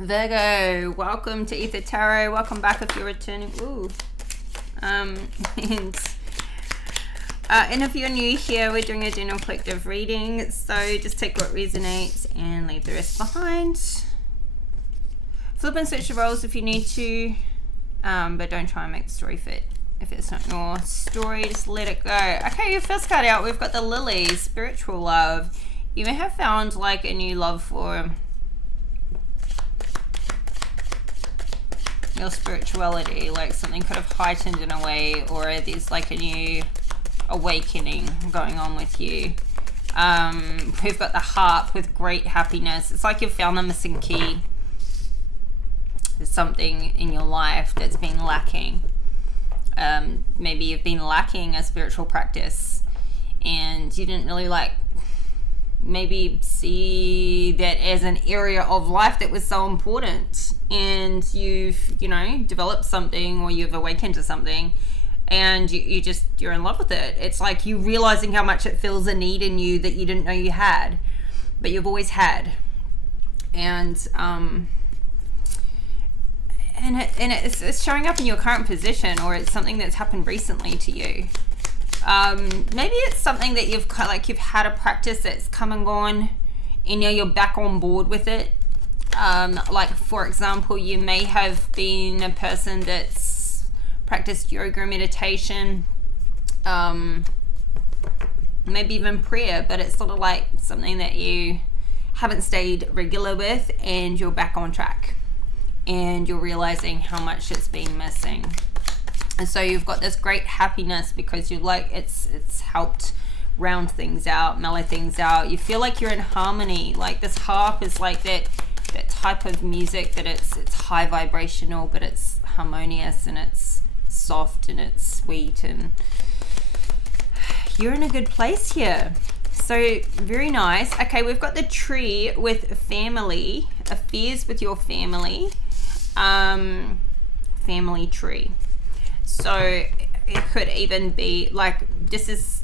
Virgo, welcome to Ether Tarot. Welcome back if you're returning. And if you're new here, we're doing a general collective reading. So just take what resonates and leave the rest behind. Flip and switch the roles if you need to, but don't try and make the story fit. If it's not your story, just let it go. Okay, your first card out, we've got the Lily, spiritual love. You may have found like a new love for your spirituality, like something could have heightened in a way, or there's like a new awakening going on with you. We've got the harp with great happiness. It's like you've found the missing key. There's something in your life that's been lacking. Maybe you've been lacking a spiritual practice and you didn't really maybe see that as an area of life that was so important, and you've developed something, or you've awakened to something, and you're in love with it. It's like you realizing how much it fills a need in you that you didn't know you had, but you've always had. And it's showing up in your current position, or it's something that's happened recently to you. Maybe it's something that you've had a practice that's come and gone, and now you're back on board with it. For example, you may have been a person that's practiced yoga, meditation, maybe even prayer, but it's sort of like something that you haven't stayed regular with, and you're back on track, and you're realizing how much it's been missing. And so you've got this great happiness because it's helped round things out, mellow things out. You feel like you're in harmony. Like this harp is like that type of music that it's high vibrational, but it's harmonious, and it's soft, and it's sweet, and you're in a good place here. So very nice. Okay, we've got the tree with family, affairs with your family, family tree. So it could even be like, this is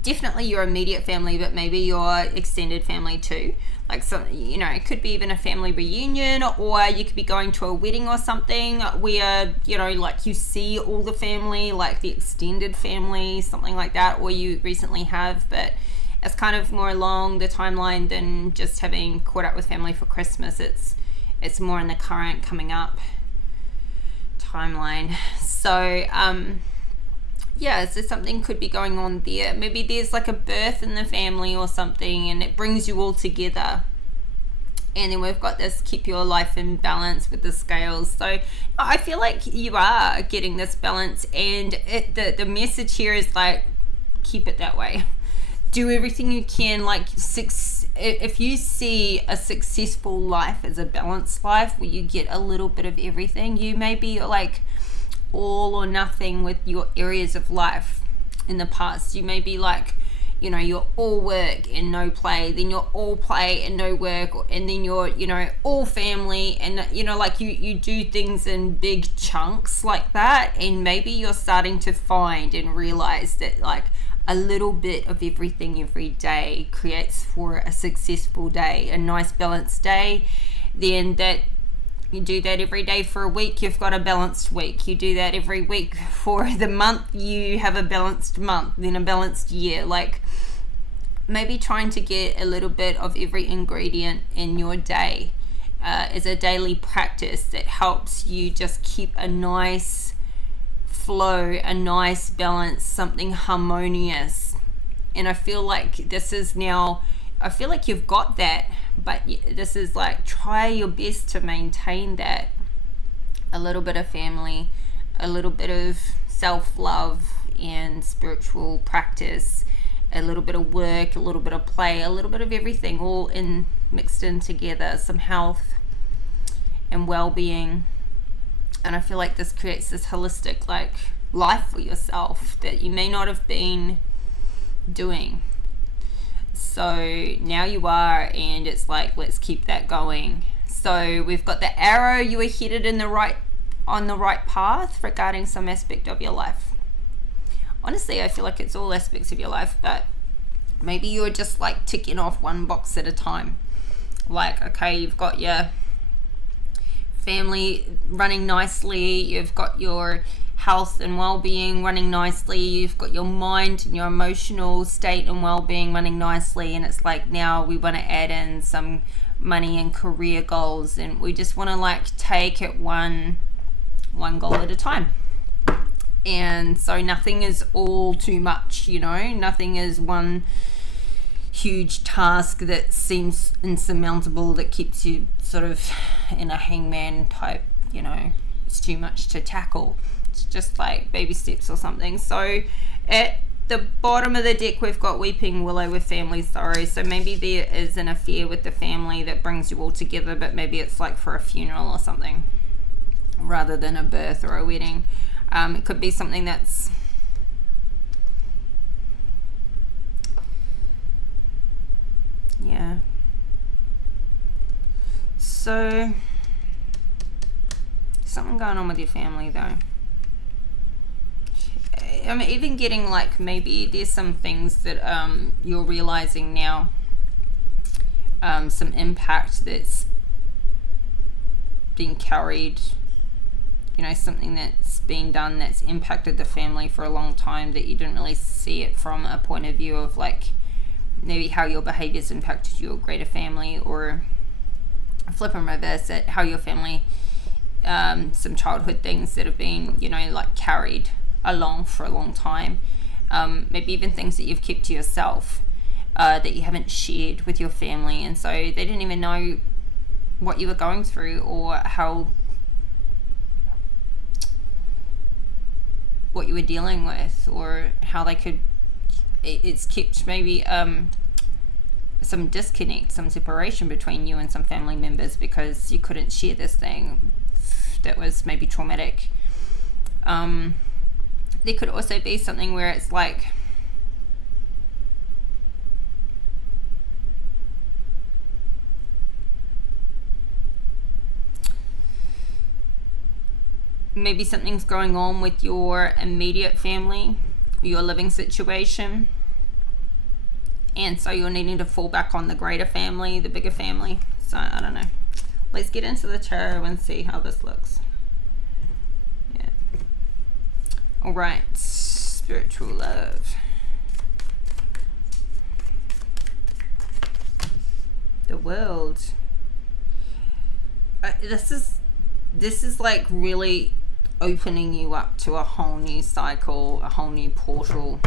definitely your immediate family, but maybe your extended family too. Like it could be even a family reunion, or you could be going to a wedding or something where, you see all the family, like the extended family, something like that, or you recently have, but it's kind of more along the timeline than just having caught up with family for Christmas. It's more in the current coming up timeline. So so something could be going on there. Maybe there's like a birth in the family or something, and it brings you all together. And then we've got this keep your life in balance with the scales. So I feel like you are getting this balance, and the message here is like, keep it that way. Do everything you can. If you see a successful life as a balanced life where you get a little bit of everything, you may be like all or nothing with your areas of life in the past. You may be like, you're all work and no play, then you're all play and no work, and then you're all family, and you do things in big chunks like that. And maybe you're starting to find and realize that like a little bit of everything every day creates for a successful day, a nice balanced day. Then that you do that every day for a week, you've got a balanced week. You do that every week for the month, you have a balanced month, then a balanced year. Like maybe trying to get a little bit of every ingredient in your day is a daily practice that helps you just keep a nice flow, a nice balance, something harmonious. And I feel like you've got that, but this is like, try your best to maintain that. A little bit of family, a little bit of self-love and spiritual practice, a little bit of work, a little bit of play, a little bit of everything, all mixed in together. Some health and well-being. And I feel like this creates this holistic life for yourself that you may not have been doing. So now you are, and it's like, let's keep that going. So we've got the arrow. You are headed on the right path regarding some aspect of your life. Honestly, I feel like it's all aspects of your life, but maybe you're just like ticking off one box at a time. Like, okay, you've got your family running nicely, you've got your health and well-being running nicely, you've got your mind and your emotional state and well-being running nicely, and it's like now we want to add in some money and career goals, and we just want to like take it one goal at a time. And so nothing is all too much, you know, nothing is one huge task that seems insurmountable, that keeps you sort of in a hangman type, you know, it's too much to tackle. It's just like baby steps or something. So at the bottom of the deck, we've got Weeping Willow with family sorrow. So maybe there is an affair with the family that brings you all together, but maybe it's like for a funeral or something rather than a birth or a wedding. It could be something that's so something going on with your family though. I'm even getting like maybe there's some things that you're realizing now, some impact that's being carried, you know, something that's been done that's impacted the family for a long time, that you didn't really see it from a point of view of like maybe how your behaviors impacted your greater family, or flip and reverse it, how your family, some childhood things that have been, you know, like carried along for a long time, maybe even things that you've kept to yourself, that you haven't shared with your family, and so they didn't even know what you were going through or what you were dealing with, or how they could, it's kept maybe some disconnect, some separation between you and some family members because you couldn't share this thing that was maybe traumatic. There could also be something where it's like maybe something's going on with your immediate family, your living situation, and so you're needing to fall back on the greater family, the bigger family. So I don't know, let's get into the tarot and see how this looks. Yeah, all right, spiritual love, the world. This is like really opening you up to a whole new cycle, a whole new portal.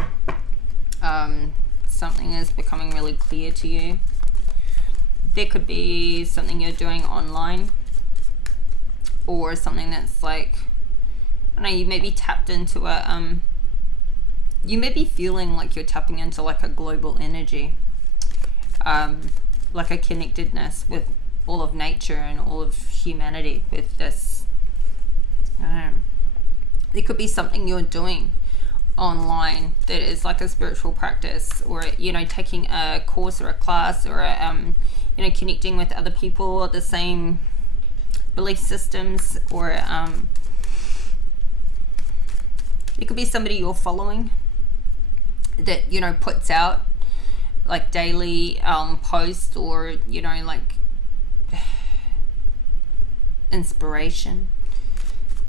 Something is becoming really clear to you. There could be something you're doing online, or something that's like, I don't know, you may be tapped into a you may be feeling like you're tapping into like a global energy, like a connectedness with all of nature and all of humanity with this. There could be something you're doing online that is like a spiritual practice, or, you know, taking a course or a class, or you know, connecting with other people or the same belief systems, or it could be somebody you're following that, you know, puts out like daily posts, or, you know, like inspiration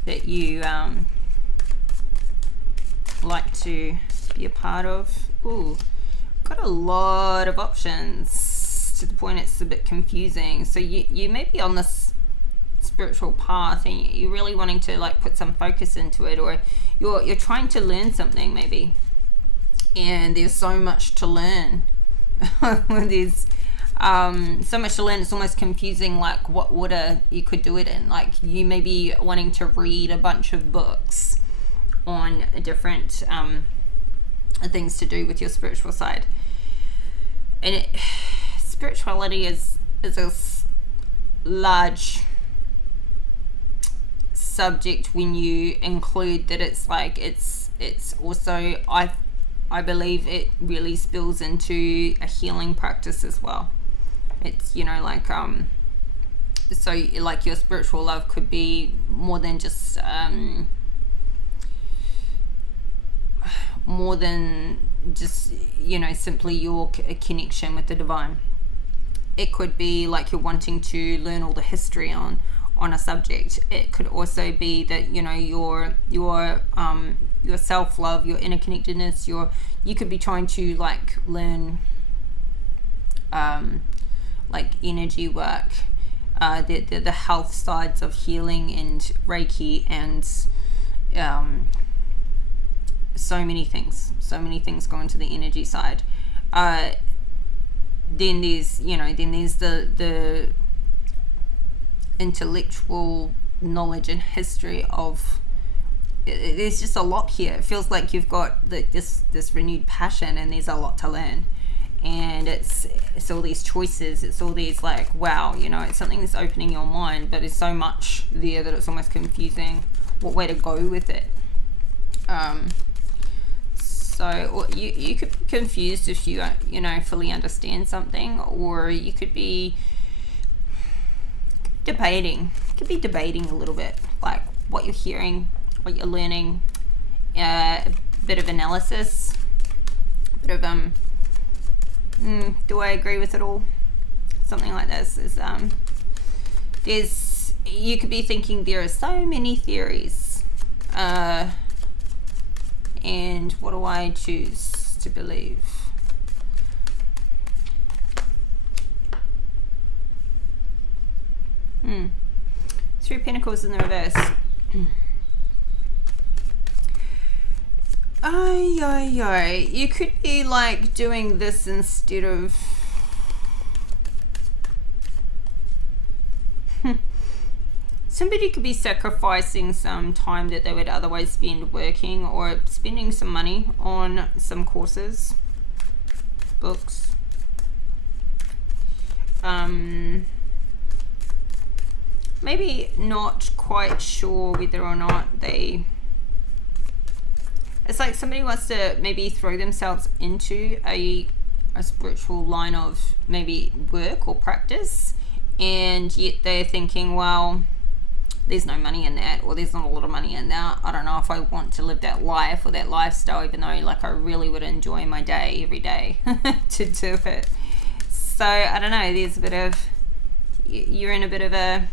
that you like to be a part of. Ooh, got a lot of options to the point it's a bit confusing. So you may be on this spiritual path and you're really wanting to like put some focus into it, or you're trying to learn something maybe, and there's so much to learn. There's so much to learn, it's almost confusing, like what order you could do it in. Like you may be wanting to read a bunch of books on different things to do with your spiritual side, and spirituality is a large subject when you include that it's like it's also, I believe it really spills into a healing practice as well. It's, you know, like so like your spiritual love could be more than just you know, simply your connection with the divine. it could be like you're wanting to learn all the history on a subject. It could also be that, you know, your self-love, your interconnectedness, you could be trying to like learn like energy work, the health sides of healing and Reiki, and so many things go into the energy side. Then there's the intellectual knowledge and history of, there's just a lot here. It feels like you've got this renewed passion, and there's a lot to learn, and it's all these choices, it's all these like, wow, you know, it's something that's opening your mind, but there's so much there that it's almost confusing what way to go with it. So you could be confused if you fully understand something, or you could be debating. You could be debating a little bit, like what you're hearing, what you're learning, a bit of analysis, a bit of do I agree with it all? Something like this is you could be thinking there are so many theories, and what do I choose to believe? Three of Pentacles in the reverse. You could be like doing this instead of somebody could be sacrificing some time that they would otherwise spend working, or spending some money on some courses, books, maybe not quite sure whether or not it's like somebody wants to maybe throw themselves into a spiritual line of maybe work or practice, and yet they're thinking, well, there's no money in that, or there's not a lot of money in that. I don't know if I want to live that life or that lifestyle, even though like I really would enjoy my day every day to do it. So I don't know, there's a bit of, you're in a bit of a,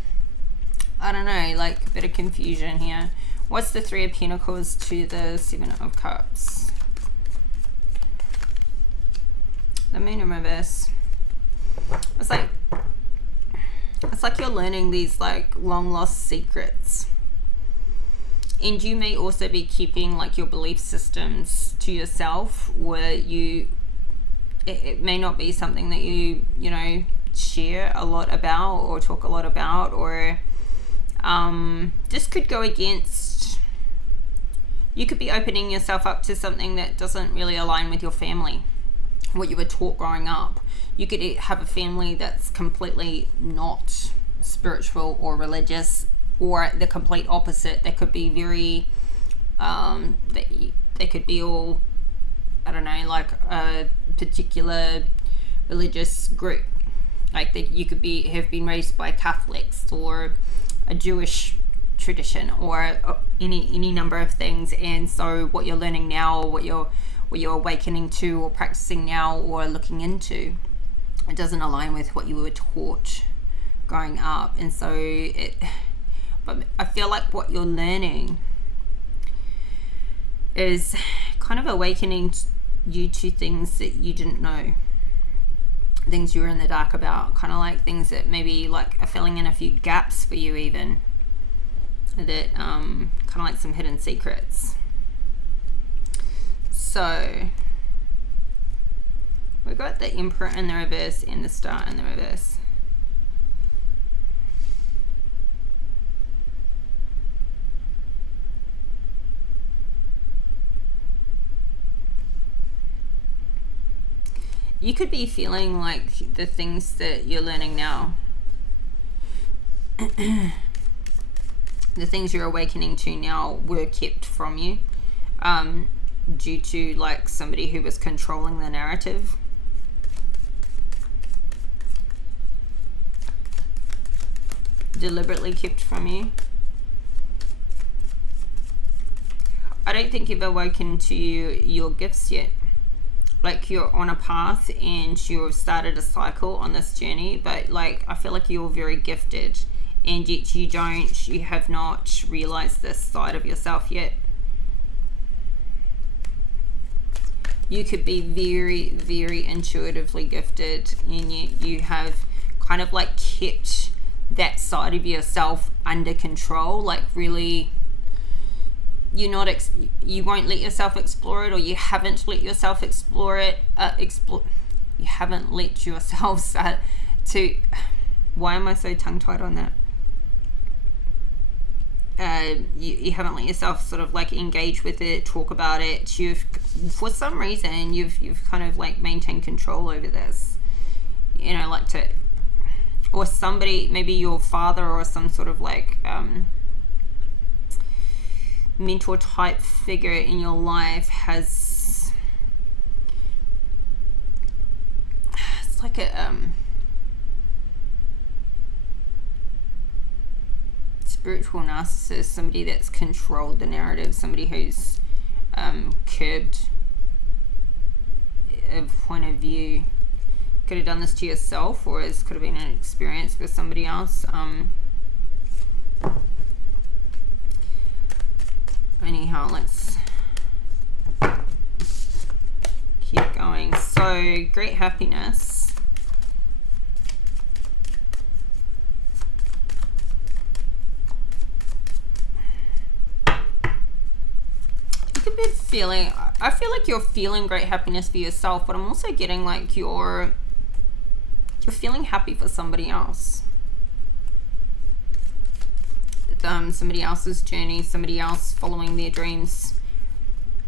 I don't know, like a bit of confusion here. What's the Three of Pentacles to the Seven of Cups? The Moon in reverse. It's like you're learning these like long lost secrets, and you may also be keeping like your belief systems to yourself, where it may not be something that you share a lot about or talk a lot about, or this could go against, you could be opening yourself up to something that doesn't really align with your family, what you were taught growing up. You could have a family that's completely not spiritual or religious, or the complete opposite. They could be very, they could be all, I don't know, like a particular religious group. Like you could have been raised by Catholics, or a Jewish tradition, or any number of things. And so what you're learning now, or what you're awakening to or practicing now or looking into, it doesn't align with what you were taught growing up. And so but I feel like what you're learning is kind of awakening you to things that you didn't know, things you were in the dark about, kind of like things that maybe like are filling in a few gaps for you, even that kind of like some hidden secrets. So we've got the Emperor in the reverse and the Star in the reverse. You could be feeling like the things that you're learning now, the things you're awakening to now, were kept from you due to like somebody who was controlling the narrative. Deliberately kept from you. I don't think you've awoken to your gifts yet. like you're on a path and you've started a cycle on this journey, but like I feel like you're very gifted, and yet you have not realized this side of yourself yet. You could be very, very intuitively gifted, and yet you have kind of like kept that side of yourself under control. Like really, you won't let yourself explore it, or you haven't let yourself explore it. You haven't let yourself start to. Why am I so tongue-tied on that? You haven't let yourself sort of like engage with it, talk about it. For some reason you've kind of like maintained control over this, you know, like or somebody, maybe your father or some sort of like mentor type figure in your life has, it's like a spiritual narcissist, somebody that's controlled the narrative, somebody who's curbed a point of view. Could have done this to yourself, or it could have been an experience with somebody else. Anyhow, let's keep going. So, great happiness. I feel like you're feeling great happiness for yourself, but I'm also getting like you're feeling happy for somebody else. Somebody else's journey, somebody else following their dreams,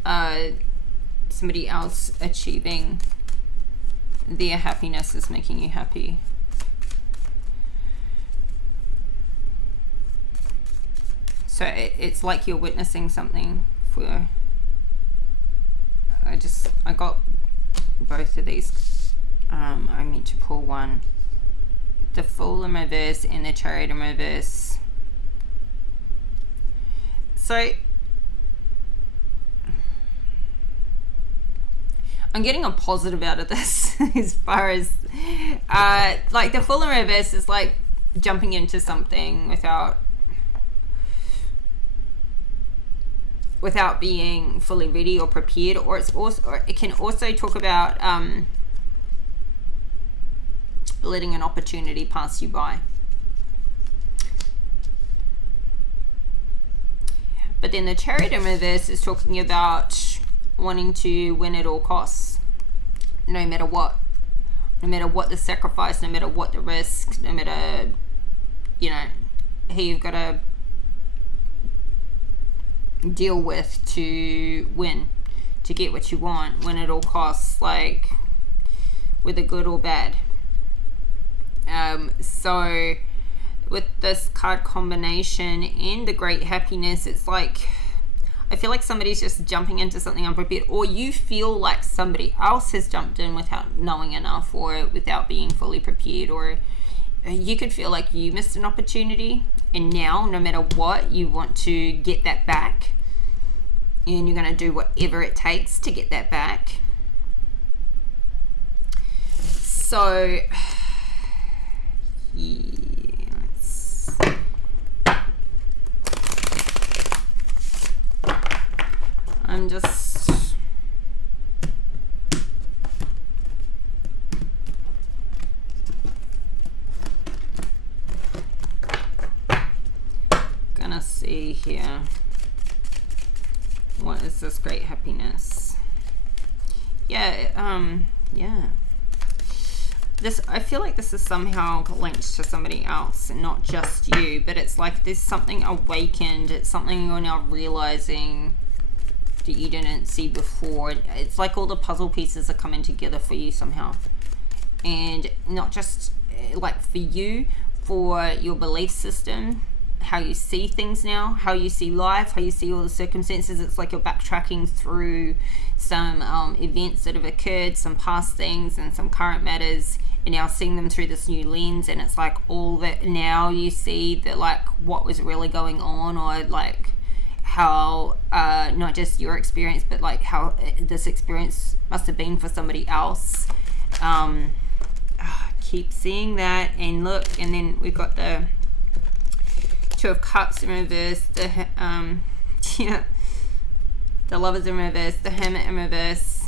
somebody else achieving their happiness is making you happy. So it's like you're witnessing something for. I got both of these. I meant to pull one. The Fool in reverse and the Chariot in reverse. So I'm getting a positive out of this as far as like the Fool in reverse is like jumping into something without being fully ready or prepared, or it can also talk about letting an opportunity pass you by. But then the Chariot in reverse is talking about wanting to win at all costs, no matter what the sacrifice, no matter what the risk, no matter, you know, who you've got to deal with to win, to get what you want, win at all costs, like whether good or bad. So with this card combination and the great happiness, it's like I feel like somebody's just jumping into something unprepared, or you feel like somebody else has jumped in without knowing enough, or without being fully prepared, or you could feel like you missed an opportunity, and now no matter what you want to get that back, and you're going to do whatever it takes to get that back. So yes, I'm just gonna see here, what is this great happiness? Yeah. I feel like this is somehow linked to somebody else and not just you, but it's like there's something awakened, it's something you're now realizing that you didn't see before. It's like all the puzzle pieces are coming together for you somehow, and not just like for you, for your belief system, how you see things now, how you see life, how you see all the circumstances. It's like you're backtracking through some events that have occurred, some past things and some current matters, and now seeing them through this new lens. And it's like all that now you see that, like what was really going on, or like how not just your experience, but like how this experience must have been for somebody else. Keep seeing that, and look, and then we've got the Two of Cups in reverse, the the Lovers in reverse, the Hermit in reverse.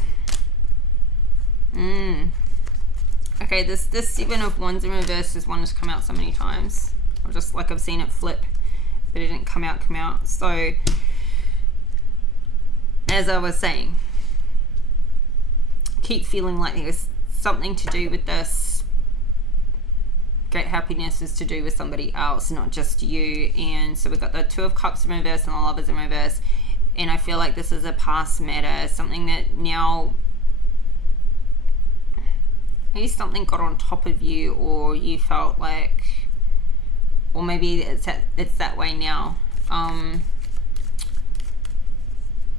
Okay, this Seven of Wands in reverse is one that's come out so many times. I've seen it flip, but it didn't come out. So, as I was saying, keep feeling like there's something to do with this. Great happiness is to do with somebody else, not just you. And so we've got the Two of Cups in reverse and the Lovers in reverse. And I feel like this is a past matter, something that now maybe something got on top of you, or you felt like, or maybe it's that way now.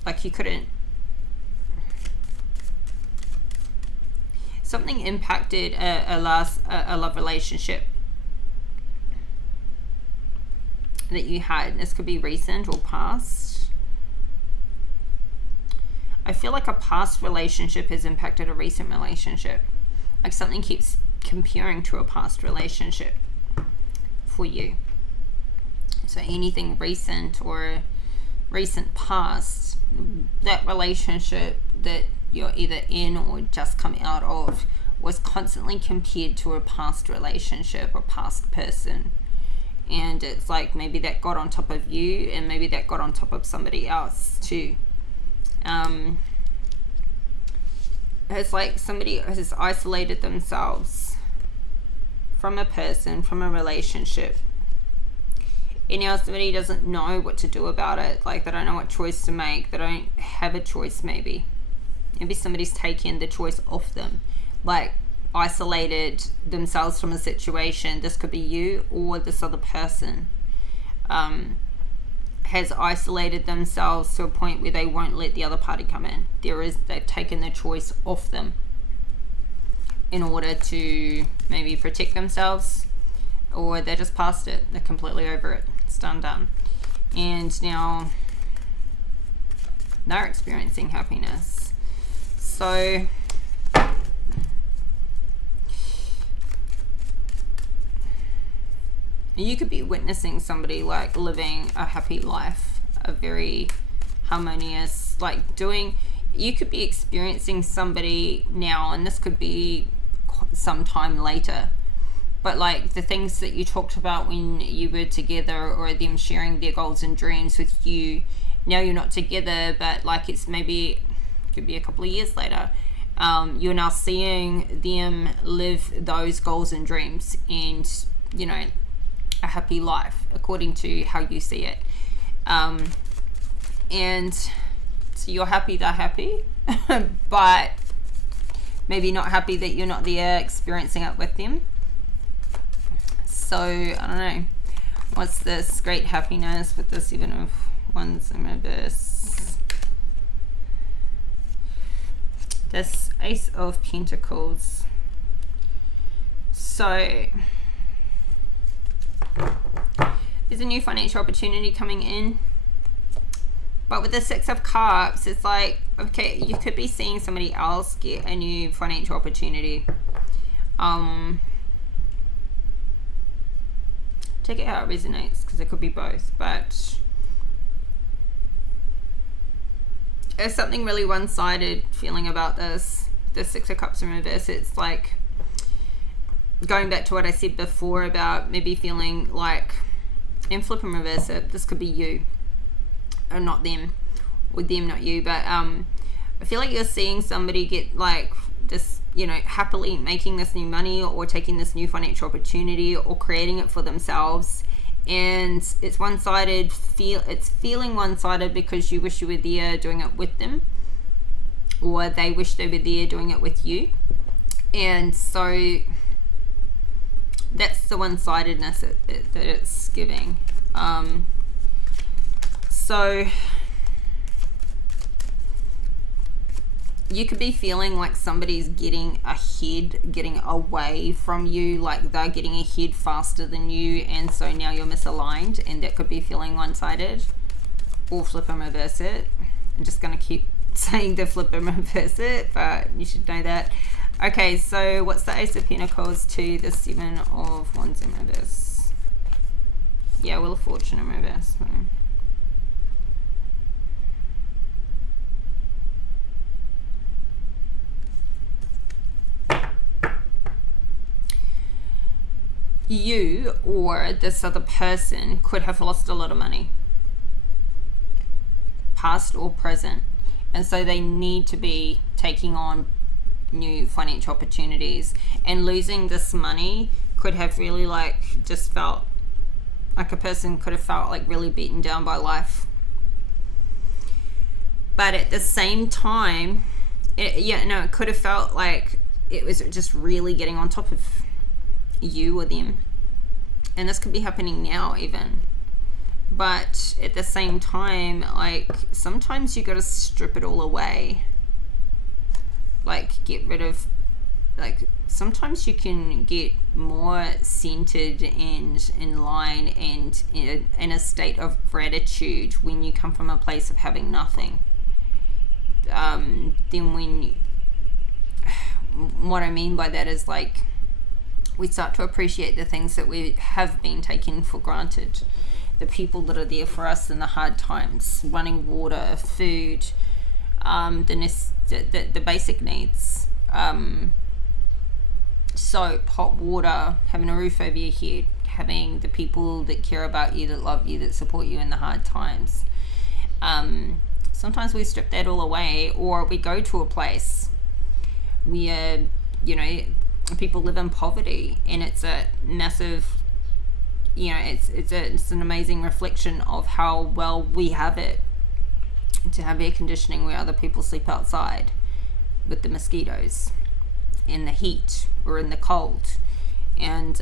Like you couldn't. Something impacted a love relationship that you had. This could be recent or past. I feel like a past relationship has impacted a recent relationship. Like something keeps comparing to a past relationship for you. So anything recent or recent past, that relationship that you're either in or just come out of was constantly compared to a past relationship or past person. And it's like maybe that got on top of you, and maybe that got on top of somebody else too. It's like somebody has isolated themselves from a person, from a relationship, and now somebody doesn't know what to do about it. Like they don't know what choice to make. They don't have a choice. Maybe somebody's taken the choice off them, like isolated themselves from a situation. This could be you or this other person has isolated themselves to a point where they won't let the other party come in. They've taken the choice off them in order to maybe protect themselves, or they're just past it. They're completely over it. It's done. And now they're experiencing happiness. So you could be witnessing somebody like living a happy life, a very harmonious, you could be experiencing somebody now, and this could be sometime later, but like the things that you talked about when you were together, or them sharing their goals and dreams with you, now you're not together, but like it's maybe could be a couple of years later, you're now seeing them live those goals and dreams, and a happy life according to how you see it, and so you're happy they're happy but maybe not happy that you're not there experiencing it with them. So I don't know, what's this great happiness with the Seven of Wands in reverse, this Ace of Pentacles. So there's a new financial opportunity coming in, but with the Six of Cups, it's like, okay, you could be seeing somebody else get a new financial opportunity. Take it how it resonates, because it could be both, but there's something really one-sided feeling about this. The Six of Cups in reverse, it's like going back to what I said before about maybe feeling like, and flip and reverse it, this could be you or not them, or them not you, but I feel like you're seeing somebody get like this, happily making this new money, or taking this new financial opportunity, or creating it for themselves, and it's one-sided. It's feeling one-sided because you wish you were there doing it with them, or they wish they were there doing it with you, and so that's the one-sidedness that it's giving. So you could be feeling like somebody's getting ahead, getting away from you, like they're getting ahead faster than you, and so now you're misaligned, and that could be feeling one-sided. or flip and reverse it. I'm just going to keep saying the flip and reverse it, but you should know that. Okay, so what's the Ace of Pentacles to the Seven of Wands in reverse? Yeah, Wheel of Fortune in reverse. You or this other person could have lost a lot of money, past or present, and so they need to be taking on new financial opportunities, and losing this money could have really like just felt like a person could have felt like really beaten down by life. But at the same time, it could have felt like it was just really getting on top of you or them, and this could be happening now even. But at the same time, like, sometimes you got to strip it all away, like get rid of, like, sometimes you can get more centered and in line and in a state of gratitude when you come from a place of having nothing, then when what I mean by that is, like, we start to appreciate the things that we have been taken for granted, the people that are there for us in the hard times, running water, food, the basic needs, soap, hot water, having a roof over your head, having the people that care about you, that love you, that support you in the hard times. Sometimes we strip that all away, or we go to a place where, people live in poverty, and it's a massive, it's an amazing reflection of how well we have it to have air conditioning where other people sleep outside with the mosquitoes in the heat or in the cold. And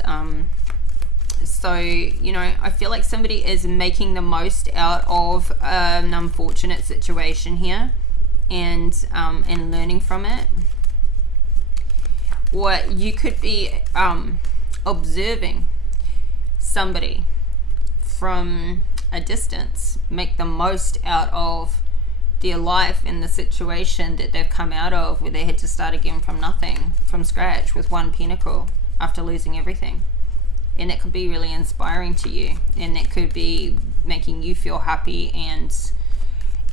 so I feel like somebody is making the most out of an unfortunate situation here, and learning from it. Or you could be observing somebody from a distance make the most out of their life in the situation that they've come out of, where they had to start again from nothing, from scratch, with one pentacle after losing everything. And it could be really inspiring to you, and it could be making you feel happy and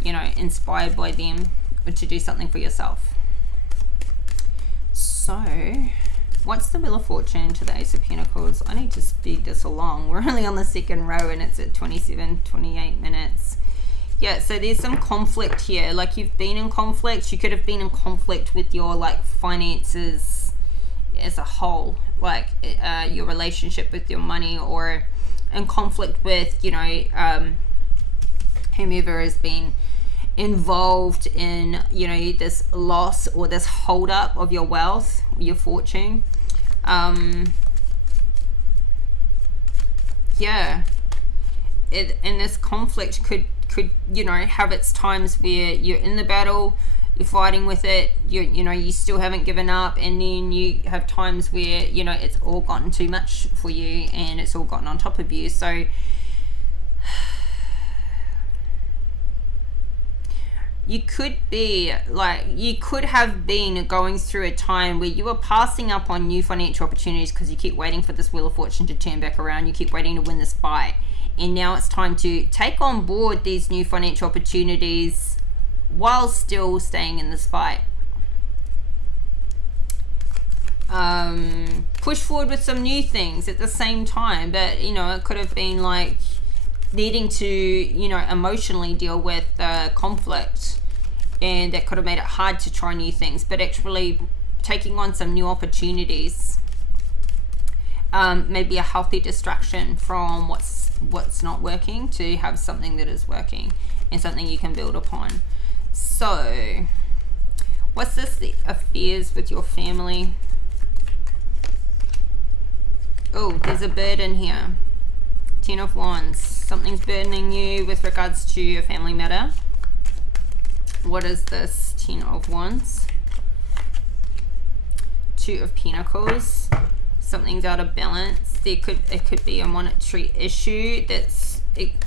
inspired by them to do something for yourself. So what's the Wheel of Fortune to the Ace of Pentacles? I need to speed this along. We're only on the second row and it's at 28 minutes. Yeah, so there's some conflict here. Like, you've been in conflict. You could have been in conflict with your, like, finances as a whole, like your relationship with your money, or in conflict with whomever has been involved in this loss or this hold up of your wealth, your fortune. And this conflict could have its times where you're in the battle, you're fighting with it, you still haven't given up, and then you have times where it's all gotten too much for you and it's all gotten on top of you. So you could have been going through a time where you were passing up on new financial opportunities because you keep waiting for this Wheel of Fortune to turn back around. You keep waiting to win this fight, and now it's time to take on board these new financial opportunities while still staying in this fight. Push forward with some new things at the same time, but it could have been like needing to emotionally deal with conflict, and that could have made it hard to try new things. But actually taking on some new opportunities, maybe a healthy distraction from what's not working, to have something that is working and something you can build upon. So what's this, the affairs with your family? Oh, there's a burden here. 10 of Wands. Something's burdening you with regards to your family matter. What is this 10 of Wands? 2 of Pentacles. Something's out of balance. It could be a monetary issue that's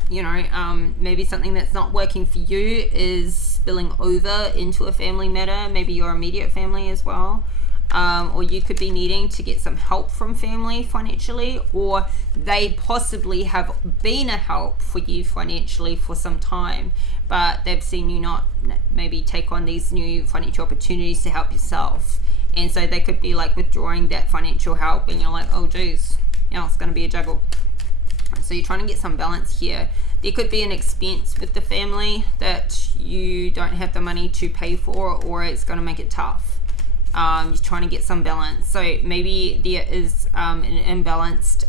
you know, maybe something that's not working for you is spilling over into a family matter, maybe your immediate family as well. Or you could be needing to get some help from family financially, or they possibly have been a help for you financially for some time, but they've seen you not maybe take on these new financial opportunities to help yourself. And so they could be like withdrawing that financial help, and you're like, oh geez, you know, it's going to be a juggle. So you're trying to get some balance here. There could be an expense with the family that you don't have the money to pay for, or it's going to make it tough. You're trying to get some balance. So maybe there is an imbalanced,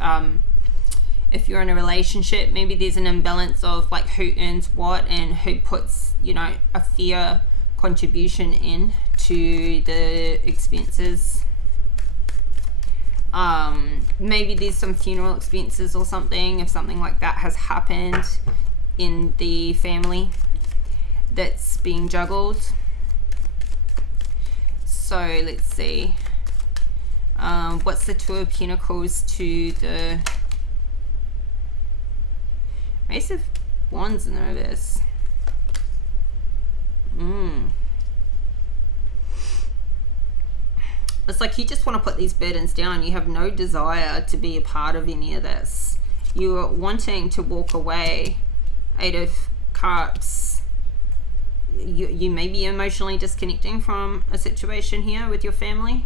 if you're in a relationship, maybe there's an imbalance of like who earns what and who puts, you know, a fair contribution in to the expenses. Maybe there's some funeral expenses or something, if something like that has happened in the family that's being juggled. So let's see, what's the Two of Pentacles to the Ace of Wands in the reverse? It's like you just want to put these burdens down. You have no desire to be a part of any of this. You're wanting to walk away. Eight of Cups. You may be emotionally disconnecting from a situation here with your family.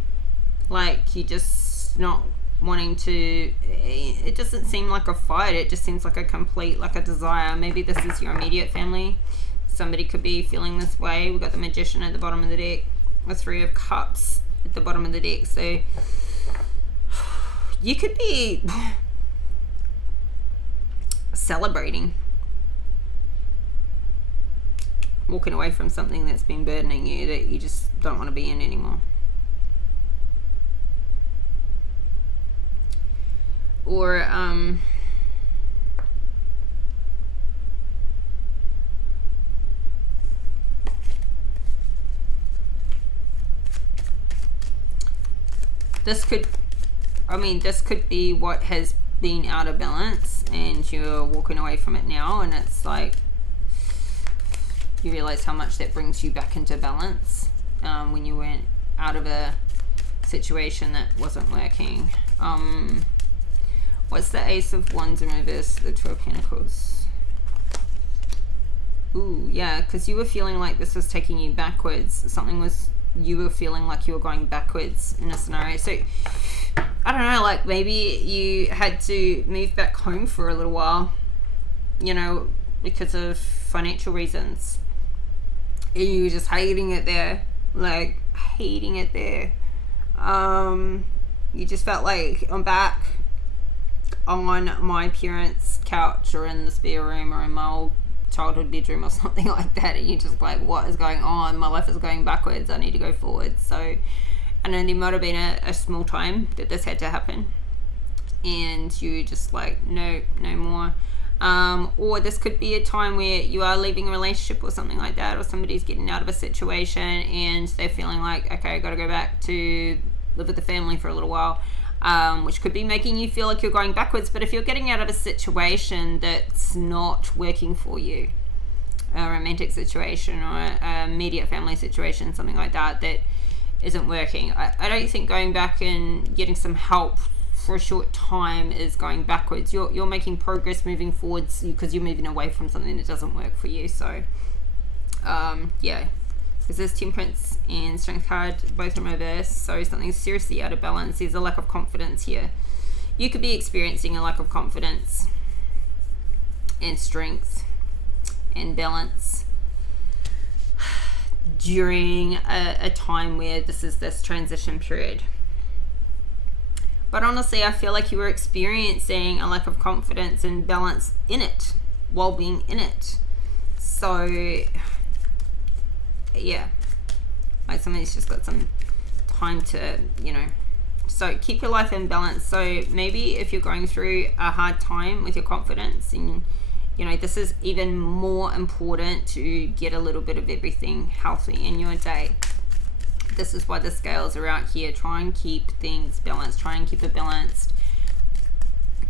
Like you're just not wanting to, it doesn't seem like a fight, it just seems like a complete, like a desire. Maybe this is your immediate family. Somebody could be feeling this way. We've got the Magician at the bottom of the deck, the Three of Cups at the bottom of the deck. So you could be celebrating, walking away from something that's been burdening you, that you just don't want to be in anymore. Or this could be what has been out of balance and you're walking away from it now, and it's like you realize how much that brings you back into balance when you went out of a situation that wasn't working. What's the Ace of Wands in reverse? The Two of Pentacles. Ooh, yeah, because you were feeling like this was taking you backwards. You were feeling like you were going backwards in a scenario. So, I don't know, like maybe you had to move back home for a little while, you know, because of financial reasons. And you were just hating it there. Like, hating it there. You just felt like, I'm back on my parents' couch or in the spare room or in my old childhood bedroom or something like that, and you're just like, what is going on? My life is going backwards, I need to go forward. So I know there might have been a small time that this had to happen, and you just like, no more. Or this could be a time where you are leaving a relationship or something like that, or somebody's getting out of a situation and they're feeling like, okay, I gotta go back to live with the family for a little while, which could be making you feel like you're going backwards. But if you're getting out of a situation that's not working for you, a romantic situation or a immediate family situation, something like that, that isn't working, I don't think going back and getting some help for a short time is going backwards. You're making progress, moving forwards, because you're moving away from something that doesn't work for you. So yeah, because there's Temperance and Strength card, both in reverse, so something's seriously out of balance. There's a lack of confidence here. You could be experiencing a lack of confidence and strength and balance during a time where this transition period. But honestly, I feel like you were experiencing a lack of confidence and balance in it while being in it. So yeah, like somebody's just got some time to, you know, so keep your life in balance. So maybe if you're going through a hard time with your confidence, and you know, this is even more important to get a little bit of everything healthy in your day. This is why the scales are out here. Try and keep things balanced. Try and keep a balanced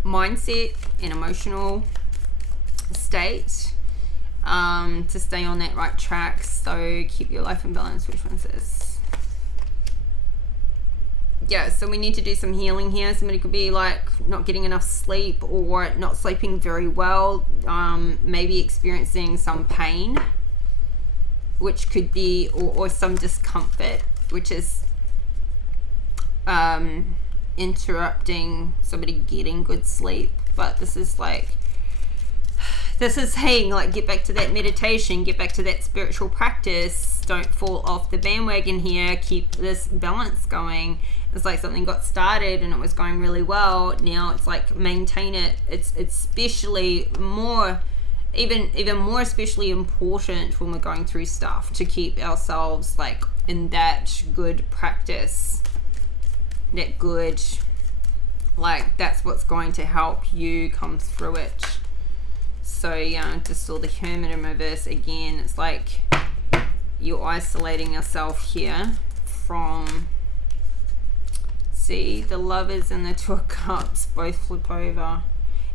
mindset and emotional state, to stay on that right track. So keep your life in balance. Which one's this? Yeah, so we need to do some healing here. Somebody could be like not getting enough sleep, or not sleeping very well, maybe experiencing some pain, which could be, or some discomfort, which is interrupting somebody getting good sleep. But this is saying, like, get back to that meditation, get back to that spiritual practice, don't fall off the bandwagon here, keep this balance going. It's like something got started and it was going really well. Now it's like maintain it. It's especially more, even more especially important when we're going through stuff, to keep ourselves like in that good practice, that good, like, that's what's going to help you come through it. So yeah, just saw the Hermit in reverse again. It's like you're isolating yourself here from, see, the Lovers and the Two of Cups both flip over.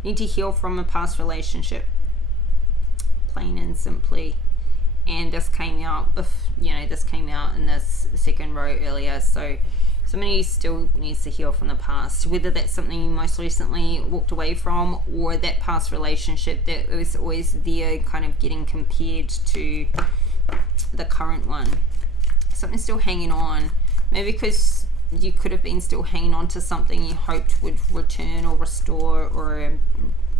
Need to heal from a past relationship, plain and simply. And this came out, this came out in this second row earlier. So somebody still needs to heal from the past, whether that's something you most recently walked away from, or that past relationship that was always there, kind of getting compared to the current one. Something's still hanging on, maybe because you could have been still hanging on to something you hoped would return or restore, or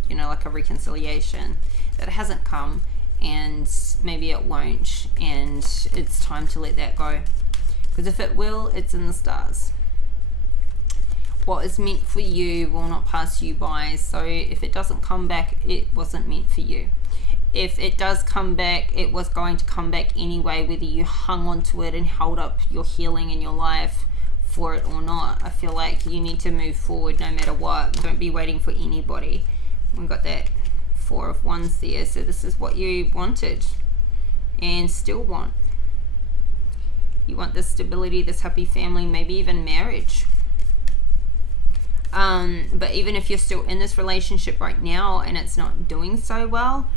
like a reconciliation that hasn't come, and maybe it won't, and it's time to let that go. Because if it will, it's in the stars. What is meant for you will not pass you by. So if it doesn't come back, it wasn't meant for you. If it does come back, it was going to come back anyway, whether you hung onto it and held up your healing in your life for it or not. I feel like you need to move forward no matter what. Don't be waiting for anybody. We've got that Four of Wands there. So this is what you wanted and still want. You want this stability, this happy family, maybe even marriage. But even if you're still in this relationship right now and it's not doing so well,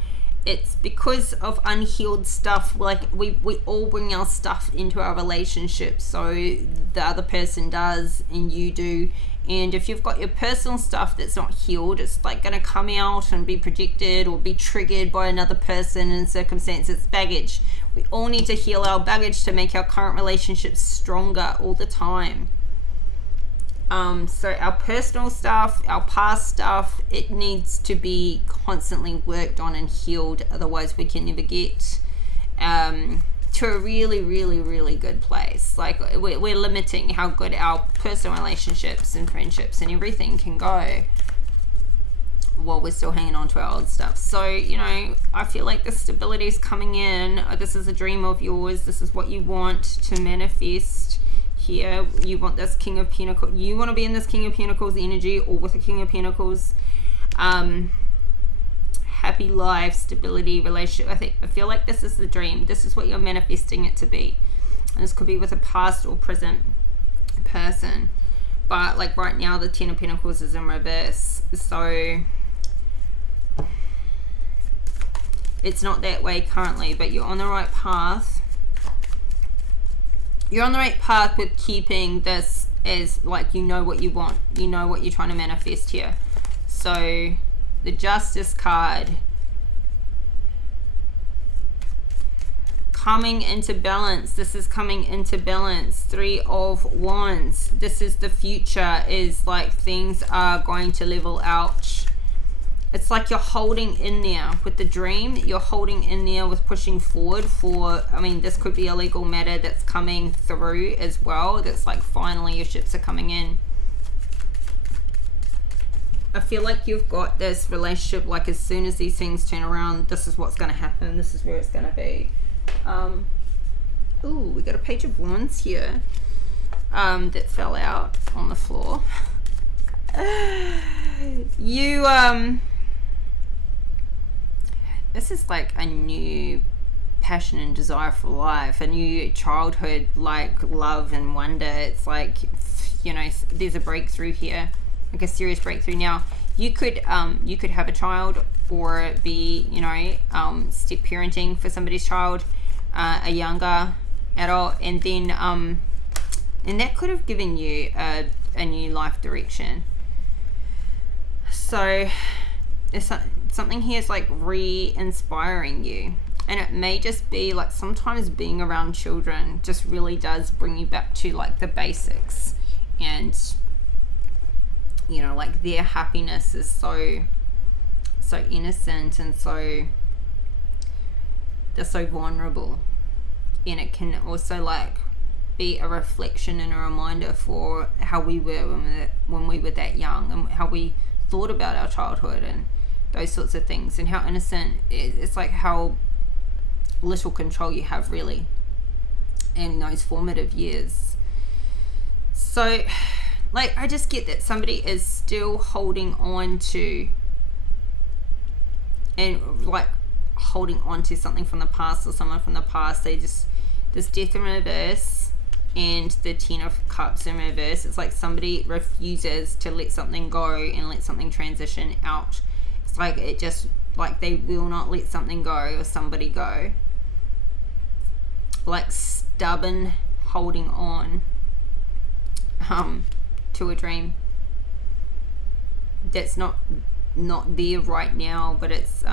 it's because of unhealed stuff. Like we all bring our stuff into our relationship. So the other person does and you do. And if you've got your personal stuff that's not healed, it's like going to come out and be projected or be triggered by another person and circumstance. It's baggage. We all need to heal our baggage to make our current relationships stronger all the time. So our personal stuff, our past stuff, it needs to be constantly worked on and healed. Otherwise we can never get to a really, really, really good place. Like we're limiting how good our personal relationships and friendships and everything can go while we're still hanging on to our old stuff. So, I feel like the stability is coming in. This is a dream of yours. This is what you want to manifest here. You want this King of Pentacles. You want to be in this King of Pentacles energy, or with the King of Pentacles. Happy life, stability, relationship. I feel like this is the dream. This is what you're manifesting it to be. And this could be with a past or present person. But like right now, the Ten of Pentacles is in reverse. So it's not that way currently, but you're on the right path. You're on the right path with keeping this as like, what you want. You know what you're trying to manifest here. So the Justice card, coming into balance. This is coming into balance. Three of Wands. This is the future, is like things are going to level out. It's like you're holding in there with the dream. You're holding in there with pushing forward for, this could be a legal matter that's coming through as well. That's like finally your ships are coming in. I feel like you've got this relationship, like as soon as these things turn around, this is what's going to happen. This is where it's going to be. Ooh, we got a Page of Wands here that fell out on the floor. This is like a new passion and desire for life, a new childhood, like love and wonder. It's like, there's a breakthrough here, like a serious breakthrough. Now, you could have a child, or be, you know, step parenting for somebody's child, a younger adult, and then and that could have given you a new life direction. So it's something here is like re-inspiring you. And it may just be like, sometimes being around children just really does bring you back to like the basics. And, you know, like their happiness is so innocent, and they're so vulnerable. And it can also like be a reflection and a reminder for how we were when we were that young, and how we thought about our childhood and those sorts of things, and how innocent it's like how little control you have really in those formative years. So like, I just get that somebody is still holding on to, and like holding on to something from the past, or someone from the past. They just, this Death in reverse and the Ten of Cups in reverse, it's like somebody refuses to let something go and let something transition out. It's like, it just, like, they will not let something go or somebody go. Like stubborn holding on to a dream that's not there right now, but it's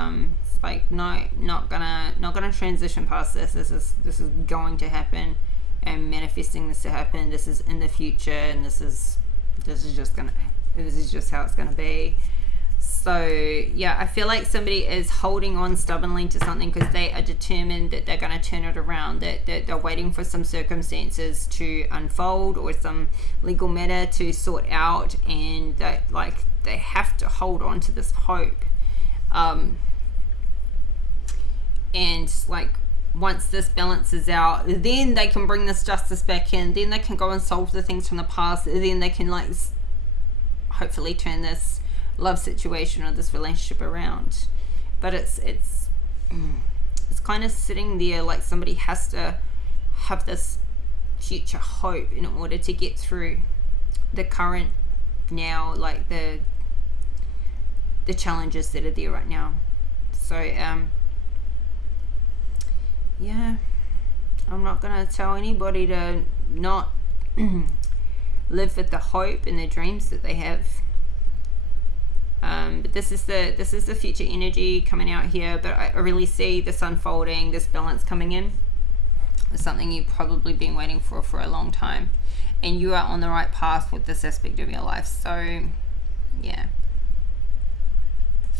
like, no, not gonna transition past this. This is going to happen, and manifesting this to happen. This is in the future, and this is just how it's gonna be. So yeah, I feel like somebody is holding on stubbornly to something because they are determined that they're going to turn it around, that they're waiting for some circumstances to unfold or some legal matter to sort out, and that like they have to hold on to this hope. And like, once this balances out, then they can bring this justice back in, then they can go and solve the things from the past, then they can like hopefully turn this love situation or this relationship around. But it's kind of sitting there like somebody has to have this future hope in order to get through the current now, like the challenges that are there right now. So yeah, I'm not gonna tell anybody to not live with the hope and the dreams that they have. But this is the future energy coming out here. But I really see this unfolding, this balance coming in. It's something you've probably been waiting for a long time, and you are on the right path with this aspect of your life. So yeah,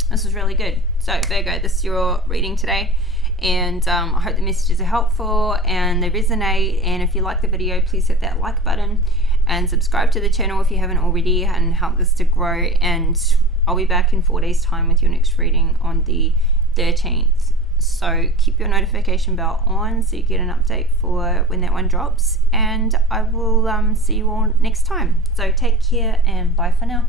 this is really good. So Virgo, this is your reading today, and I hope the messages are helpful and they resonate. And if you like the video, please hit that like button and subscribe to the channel if you haven't already, and help this to grow. And I'll be back in 4 days time with your next reading on the 13th. So keep your notification bell on so you get an update for when that one drops, and I will see you all next time. So take care and bye for now.